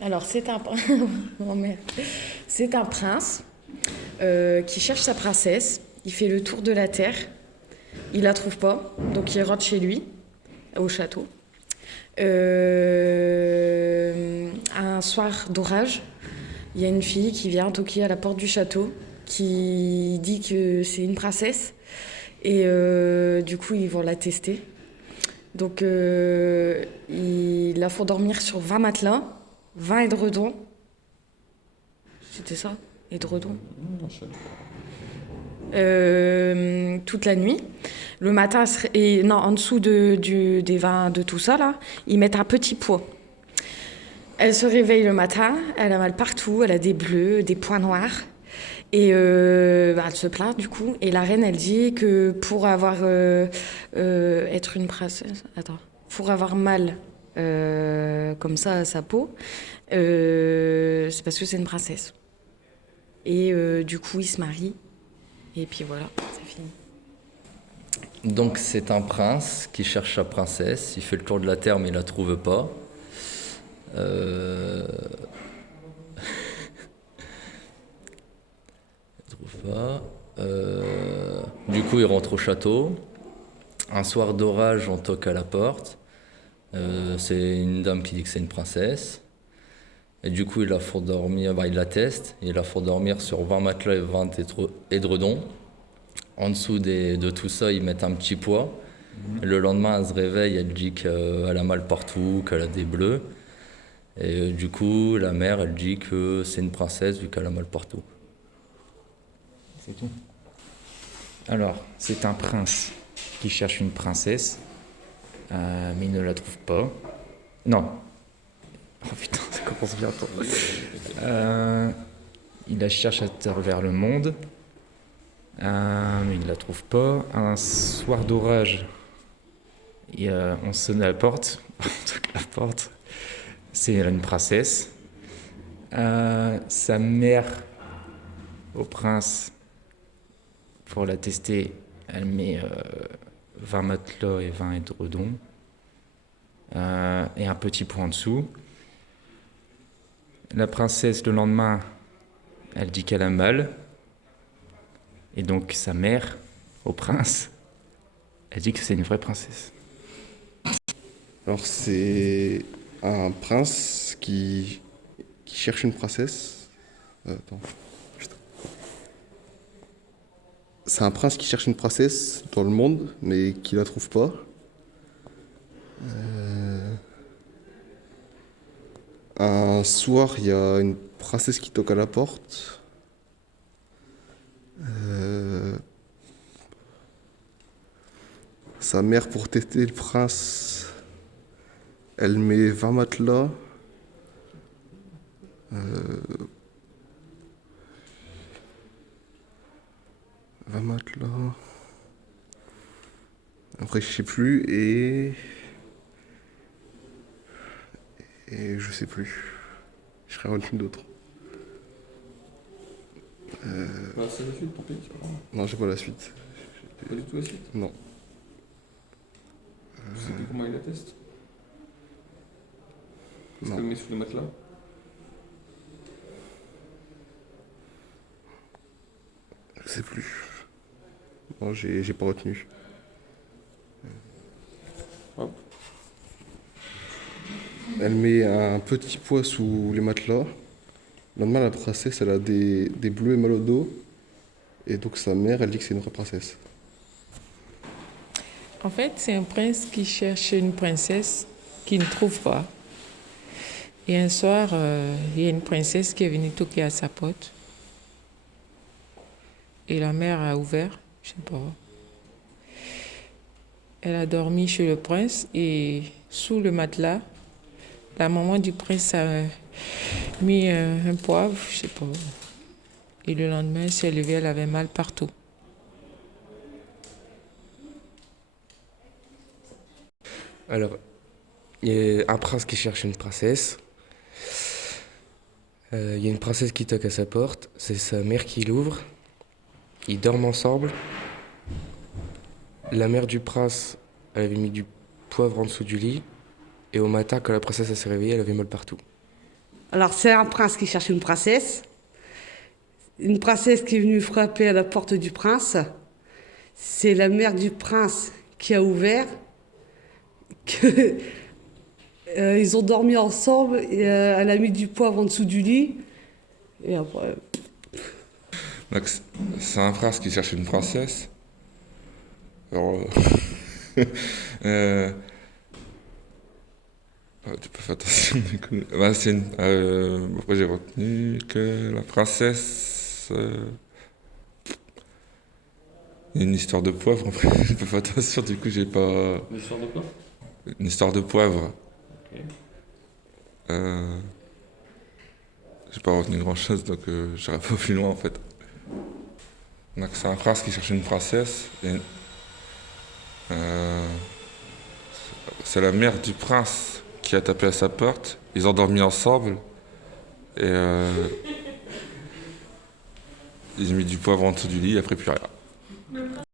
Alors, oh, merde. C'est un prince qui cherche sa princesse. Il fait le tour de la terre. Il la trouve pas, donc il rentre chez lui, au château. Un soir d'orage, il y a une fille qui vient toquer à la porte du château, qui dit que c'est une princesse. Et du coup, ils vont la tester. Donc, ils la font dormir sur 20 matelas, 20 édredons. C'était ça, édredons. Toute la nuit. Le matin, et non, en dessous des vins, de tout ça, là, ils mettent un petit poids. Elle se réveille le matin, elle a mal partout, elle a des bleus, des points noirs. Et elle se plaint du coup. Et la reine, elle dit que pour être une princesse, pour avoir mal comme ça à sa peau, c'est parce que c'est une princesse. Et du coup, ils se marient. Et puis voilà, c'est fini. Donc c'est un prince qui cherche sa princesse, il fait le tour de la terre mais il la trouve pas. Euh... il trouve pas. Du coup il rentre au château. Un soir d'orage on toque à la porte. C'est une dame qui dit que c'est une princesse. Et du coup il la font dormir, il la teste, et il la font dormir sur 20 matelas et 20 édredons. En dessous de tout ça, ils mettent un petit poids. Le lendemain, elle se réveille, elle dit qu'elle a mal partout, qu'elle a des bleus. Et du coup, la mère, elle dit que c'est une princesse vu qu'elle a mal partout. C'est tout. Alors, c'est un prince qui cherche une princesse, mais il ne la trouve pas. Non. Oh putain, ça commence bien. Il la cherche à travers le monde, mais il ne la trouve pas. Un soir d'orage, on sonne à la porte. On toque à la porte. C'est une princesse. Sa mère, au prince, pour la tester, elle met 20 matelas et 20 édredons. Et un petit point en dessous. La princesse, le lendemain, elle dit qu'elle a mal. Et donc sa mère, au prince, elle dit que c'est une vraie princesse. Alors c'est un prince qui cherche une princesse. Attends. Putain. C'est un prince qui cherche une princesse dans le monde, mais qui la trouve pas. Un soir, il y a une princesse qui toque à la porte. Sa mère, pour tester le prince, elle met 20 matelas. 20 matelas. Après, je sais plus. Et je sais plus. Je serais retenu d'autres. Bah, c'est la suite, tant pis, c'est pas grave. Non, j'ai pas la suite. Pas du tout la suite. Non. C'était comment il la teste? Qu'est-ce Non. qu'elle met sous le matelas? Je sais plus. Non, j'ai pas retenu. Hop. Elle met un petit poids sous les matelas. Le lendemain, la princesse, elle a des bleus et mal au dos. Et donc sa mère, elle dit que c'est une vraie princesse. En fait, c'est un prince qui cherche une princesse qu'il ne trouve pas. Et un soir, il y a une princesse qui est venue toquer à sa porte. Et la mère a ouvert, je sais pas. Elle a dormi chez le prince et sous le matelas, la maman du prince a mis un poivre, je sais pas. Et le lendemain, elle s'est levée, elle avait mal partout. Alors, il y a un prince qui cherche une princesse. Il y a une princesse qui toque à sa porte. C'est sa mère qui l'ouvre. Ils dorment ensemble. La mère du prince, elle avait mis du poivre en dessous du lit. Et au matin, quand la princesse elle s'est réveillée, elle avait mal partout. Alors, c'est un prince qui cherche une princesse. Une princesse qui est venue frapper à la porte du prince. C'est la mère du prince qui a ouvert. Ils ont dormi ensemble et elle a mis du poivre en dessous du lit. Et après. Donc, c'est un prince qui cherche une princesse. Alors, tu peux faire attention du coup. Bah, pourquoi j'ai retenu que la princesse. Il y a une histoire de poivre, en fait. Je peux faire attention, du coup, j'ai pas. Une histoire de quoi? Une histoire de poivre. Ok. J'ai pas retenu grand chose, donc j'irai pas plus loin en fait. Donc c'est un prince qui cherche une princesse. C'est la mère du prince qui a tapé à sa porte. Ils ont dormi ensemble. Et ils ont mis du poivre en dessous du lit, après plus rien.